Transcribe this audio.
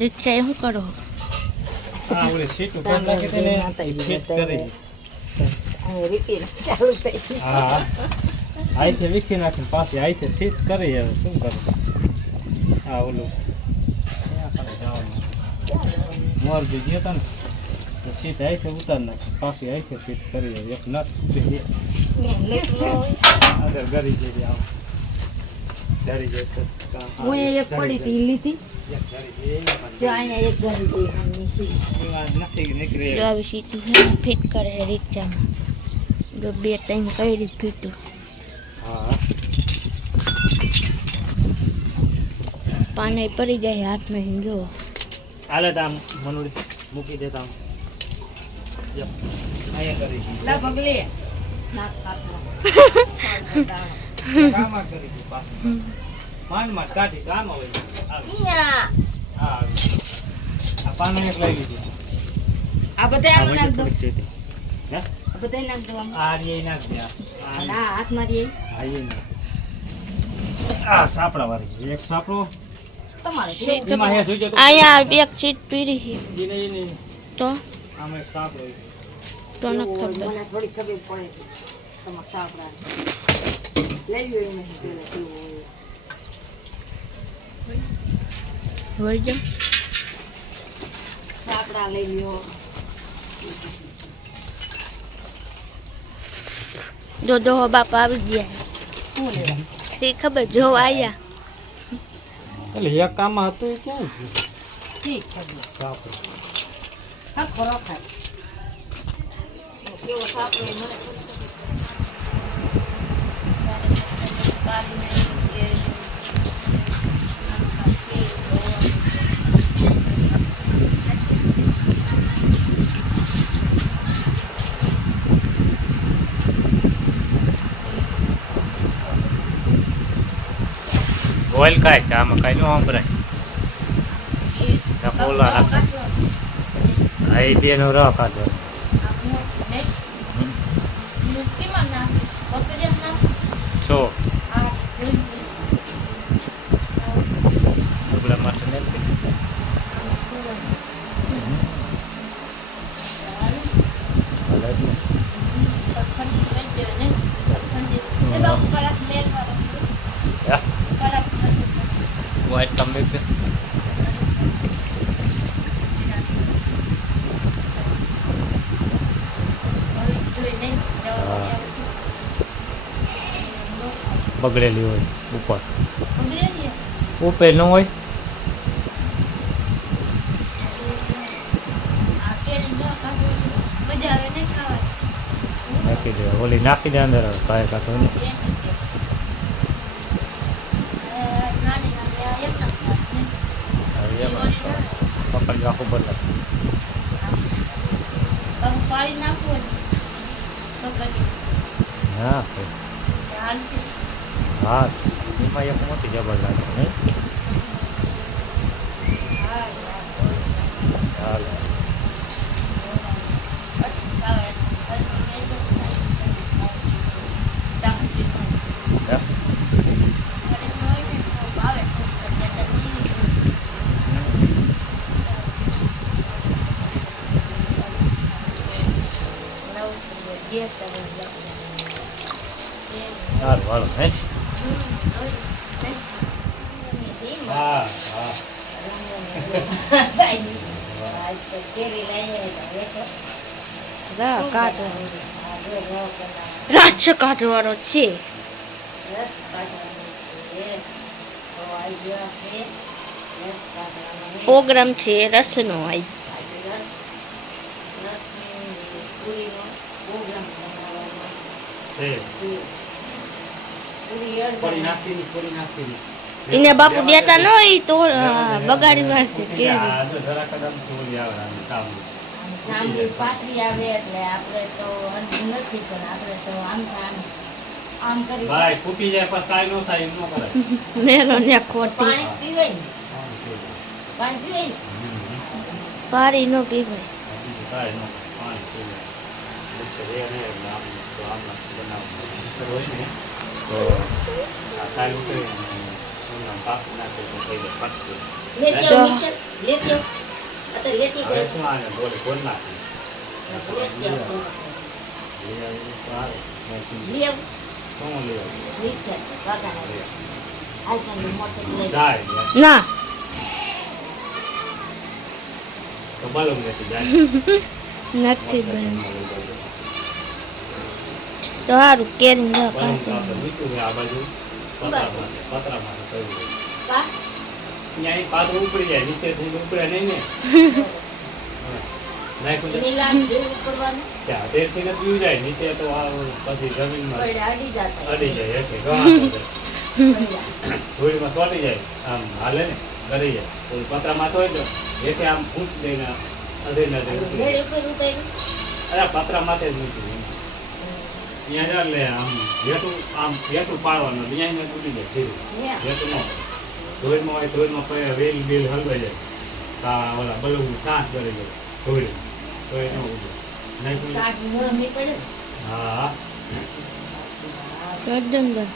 રિક્ષા શું કરો? હા ઓલે સીટ ઉપર નાખી તેને ફિટ કરી. આ રીપી ચાલુ થઈ. હા આઈથી વિખી નાખીને પાછી આઈથી ફિટ કરી. હવે શું કરું? હા ઓલું ક્યાં ખાલી જવાનું મોરબી ગયો હતા ને તો સીટ આઈથી ઉતારી નાખી પાછી આઈથી ફિટ કરી. એક નટ આગળ ગરી જઈ આવ જરી જાય હું એક પડી હતી લીધી. જો અહીંયા એક ગરી દેવાની છે. નથી નીકળે. જો આવી સીટી છે ને ફિટ કરે રિક્ષામાં. જો 2-3 કરી ફિટ. હા પાને પડી જાય હાથમાં. જો હાલે તો આમ મનુડી મૂકી દેતા જો અહીંયા કરી દીધી. લા પગલે નાક કાપવા. કામ કરી દીધી પાછું માંડ કાઢી કામ આવે. અહીંયા હા આ પાનો એક લઈ લીધી. આ બધા આમાં નાખ દો. થોડીક સીટી હે આ બધા નાખ દો આમાં. આ રે નાખ દે. ના હાથમાં દે. હા એ નાખ. આ સાપડા વાળી એક સાપડો તમારે એમાં હે જોજો તો અહીંયા એક સીટ પીડી છે એને તો આમાં એક સાપડો તો ન ખબર. મને થોડી ખબર પડે છે. તમારા સાપડા લઈ લ્યો એને પેલા કેવું હોય. વળજો સાપડા લઈ લ્યો. જો જો બાપા આવી ગયા. શું લેવા? તે ખબર જો આયા. એટલે એક કામમાં હતું એ ક્યાં ગયું? ઠીક ખબર. સાપડો હા ખરો ખાય. કેવો સાપડો મને બોલ કાય કે આમાં કાંઈ ન સંભળાય. બોલા રાખ આ બેનો રહ કાઢો. છો ઢોકળા માટે નથી. White come with it. બગડેલી હોય ઉપર ઉપર ન હોય. નાખી દે ઓલી નાખી દે અંદર કાંઈ કાંતો ને પકડી આખું બદલા. હા હા એમાં એક મોટી જબર લાગે નહીં. ચાલો સારું હાલો હે. હા હા રાક્ષ કાઢવાનો છે. પ્રોગ્રામ છે રસનો. આઈ એને બાપુ દેતા ન હોય તો બગાડી વાળશે. પાતળી આવે એટલે આપણે તો નથી પણ આપણે તો આમ આમ કરી ભાઈ ફૂટી જાય પછી કાઈ ન થાય એમ ન કરાય. મેલો ને ખોટી પાણી પીવાય ને. પાણી પીવાય ને. પાણી નો પીવાય. કાઈ ન પાણી પીવાય. રે ને આમ તો આમ બનાવ હોય ને તો આ સાઈ ઉતરે હમણાં પાકું નાખે તો થઈ જાય પટકું. લેતી આવો મિક્સર, લેતી આવો. અત્યારે લેતી હવે આવો. શું આને ગોળ ગોળ નાખી. લેતી આવો. લઈ આવીએ તો હારું. લઈ આવો. શું લઈ આવીએ? મિક્સર, વાગાના. લઈ હાલ ચાલો મોટર લઈ જાય ના તો બલમ નથી જાય. નથી બન તો સારું કેરી ન બલમ તો પાતું આપણે મૂક્યું છે આ બાજુ પતરામાં કહ્યું. કા? અહીંયા અહીં પાછું ઉપડી જાય નીચેથી ઉપડે નહીં ને. નાખ્યું છે એની લાગ દેવું કરવાનું. ત્યાં તેરથી નથી પીવું જાય નીચે તો આ પછી જમીનમાં પડે અડી જાતા. અડી જાય હેઠે ઘણા ધૂળમાં સોટી જાય આમ હાલે ને કરી જાય તો પતરામાં તો હોય તો હેઠે આમ ઊંચ દઈને અધીર ને અધીર ઉતરી મેળ જાય. ઉપર ઉતાર્યું. અરે પતરા માથે જ મૂક્યું અહીંયા જા લે આમ હેઠું પાડવાનું અહીંયા ને તૂટી જાય સીધું ન્યા. હેઠું ન ધોળમાં હોય ધોળમાં પછી વેલ બેલ હલવાઈ જાય આ ઓલા બલૂન સાસ કરી જાય ધોળી તો એ ન ઉડે નહીં કાઢ ન નીકળે. હા એકદમ બન